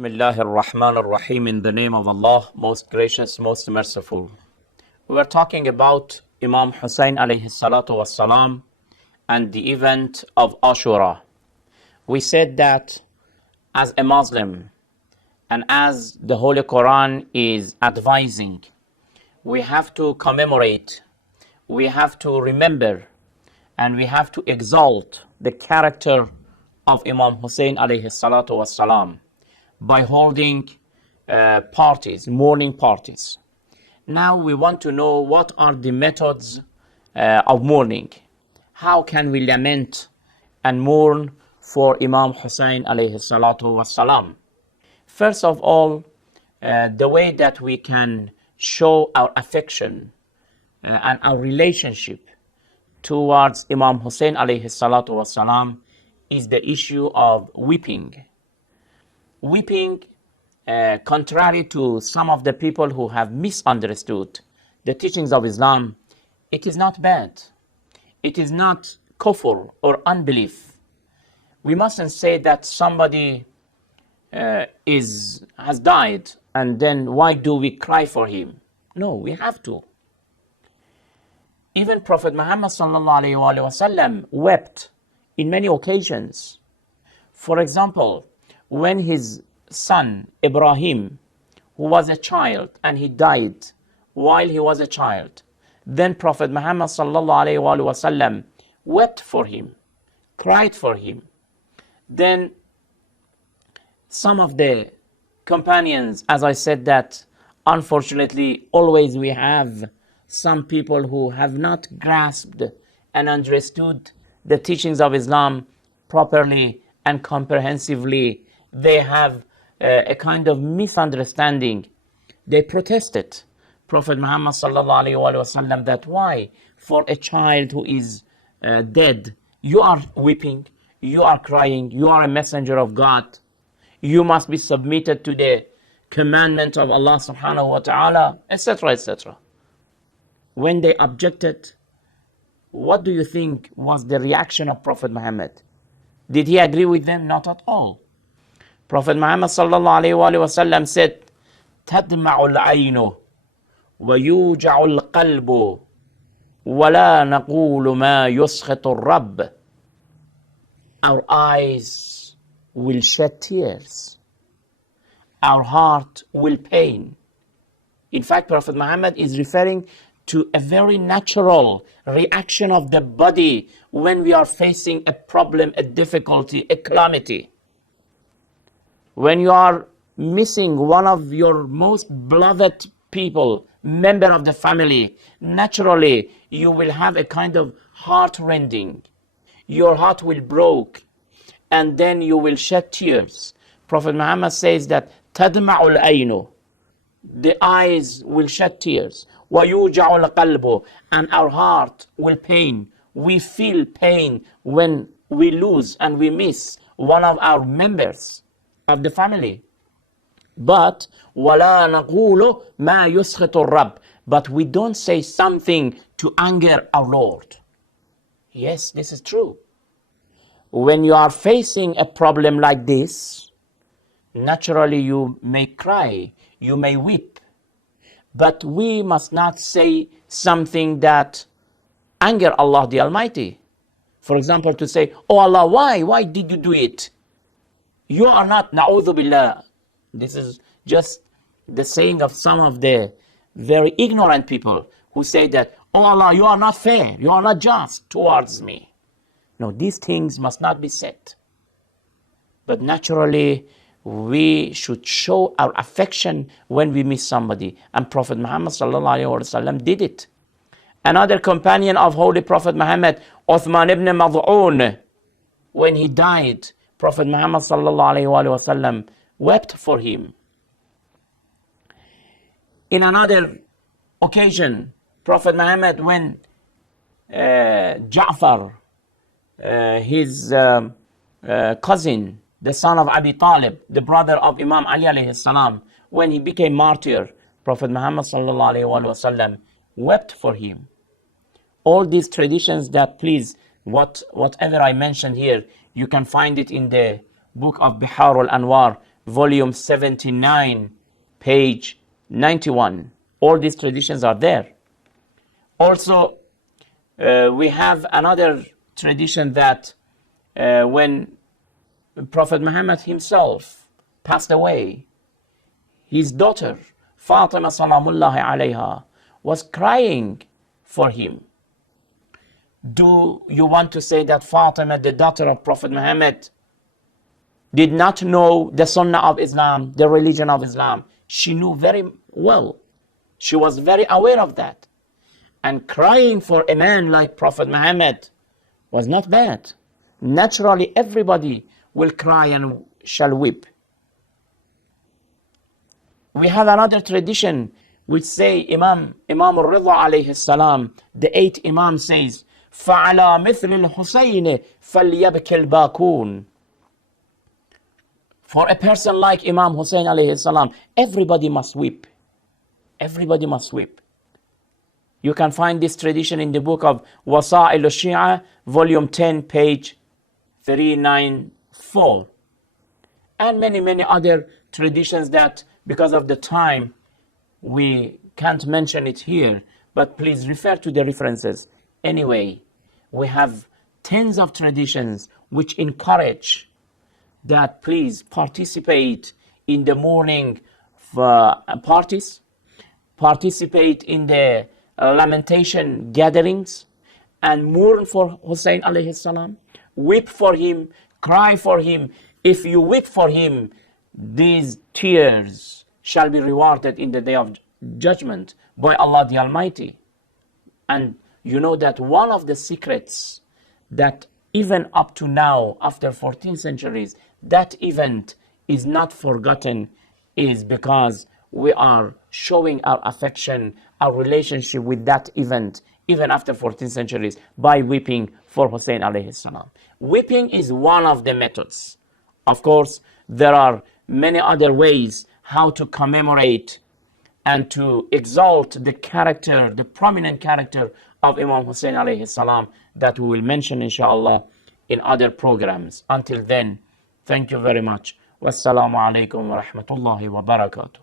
Bismillahir Rahmanir Rahim, in the name of Allah, most gracious, most merciful. We were talking about Imam Hussein alayhi salatu wassalam and the event of Ashura. We said that as a Muslim and as the Holy Quran is advising, we have to commemorate, we have to remember, and we have to exalt the character of Imam Hussein alayhi salatu wassalam by holding parties, mourning parties. Now we want to know what are the methods of mourning. How can we lament and mourn for Imam Hussein alayhi salatu wassalam? First of all, the way that we can show our affection and our relationship towards Imam Hussein alayhi salatu wassalam is the issue of weeping. Weeping, contrary to some of the people who have misunderstood the teachings of Islam, it is not bad. It is not kufr or unbelief. We mustn't say that somebody has died and then why do we cry for him? No, we have to. Even Prophet Muhammad sallallahu alaihi wasallam wept in many occasions. For example, when his son Ibrahim, who was a child and he died while he was a child, then Prophet Muhammad sallallahu alaihi wasallam wept for him, cried for him. Then some of the companions, as I said, that unfortunately always we have some people who have not grasped and understood the teachings of Islam properly and comprehensively. They have a kind of misunderstanding. They protested Prophet Muhammad sallallahu alaihi wasallam that why for a child who is dead you are weeping, you are crying, you are a messenger of God, you must be submitted to the commandment of Allah subhanahu wa ta'ala, etc., etc. When they objected, what do you think was the reaction of Prophet Muhammad? Did he agree with them? Not at all. Prophet Muhammad sallallahu alayhi wa sallam said, تَدْمَعُ الْعَيْنُ وَيُوجَعُ الْقَلْبُ وَلَا نَقُولُ مَا يُسْخِطُ الرَّبِّ. Our eyes will shed tears. Our heart will pain. In fact, Prophet Muhammad is referring to a very natural reaction of the body when we are facing a problem, a difficulty, a calamity. When you are missing one of your most beloved people, member of the family, naturally you will have a kind of heart-rending. Your heart will break and then you will shed tears. Prophet Muhammad says that تَدْمَعُ الْعَيْنُ, the eyes will shed tears. وَيُوجَعُ الْقَلْبُ, and our heart will pain. We feel pain when we lose and we miss one of our members of the family. But وَلَا نَقُولُ مَا يُسْخِطُ الرَّبِّ, but we don't say something to anger our Lord. Yes, this is true. When you are facing a problem like this, naturally you may cry, you may weep. But we must not say something that anger Allah the Almighty. For example, to say, oh Allah, why? Why did you do it? You are not, na'udhu billah. This is just the saying of some of the very ignorant people who say that, oh Allah, you are not fair, you are not just towards me. No, these things must not be said. But naturally, we should show our affection when we miss somebody. And Prophet Muhammad sallallahu alaihi wasallam did it. Another companion of Holy Prophet Muhammad, Uthman ibn Mad'un, when he died, Prophet Muhammad sallallahu alaihi wasallam wept for him. In another occasion, Prophet Muhammad, when Ja'far, his cousin, the son of Abi Talib, the brother of Imam Ali alayhi salam, when he became martyr, Prophet Muhammad sallallahu alayhi wa sallam wept for him. All these traditions that, please, whatever I mentioned here, you can find it in the book of Bihar al-Anwar volume 79, page 91. All these traditions are there. Also, we have another tradition that when Prophet Muhammad himself passed away, his daughter Fatima salamullahi alayha was crying for him. Do you want to say that Fatima, the daughter of Prophet Muhammad, did not know the Sunnah of Islam, the religion of Islam? She knew very well. She was very aware of that. And crying for a man like Prophet Muhammad was not bad. Naturally, everybody will cry and shall weep. We have another tradition which say Imam al-Ridha alayhi salam, the 8th Imam says, فَعَلَى مِثْلِ الْحُسَيْنِ فَلْيَبْكِ الْبَاكُونَ. For a person like Imam Hussein alayhi salam, everybody must weep. Everybody must weep. You can find this tradition in the book of Wasa'il al-Shi'a, volume 10, page 394. And many other traditions that, because of the time, we can't mention it here, but please refer to the references. Anyway, we have tens of traditions which encourage that please participate in the mourning parties, participate in the lamentation gatherings, and mourn for Hussein alayhi salam, weep for him, cry for him. If you weep for him, these tears shall be rewarded in the day of judgment by Allah the Almighty. And you know that one of the secrets that even up to now, after 14 centuries, that event is not forgotten is because we are showing our affection, our relationship with that event, even after 14 centuries, by weeping for Hussein alayhi salam. Weeping is one of the methods. Of course, there are many other ways how to commemorate and to exalt the character, the prominent character of Imam Hussein alayhi salam that we will mention inshallah in other programs. Until then, thank you very much. Wassalamu alaikum wa rahmatullahi wa barakatuh.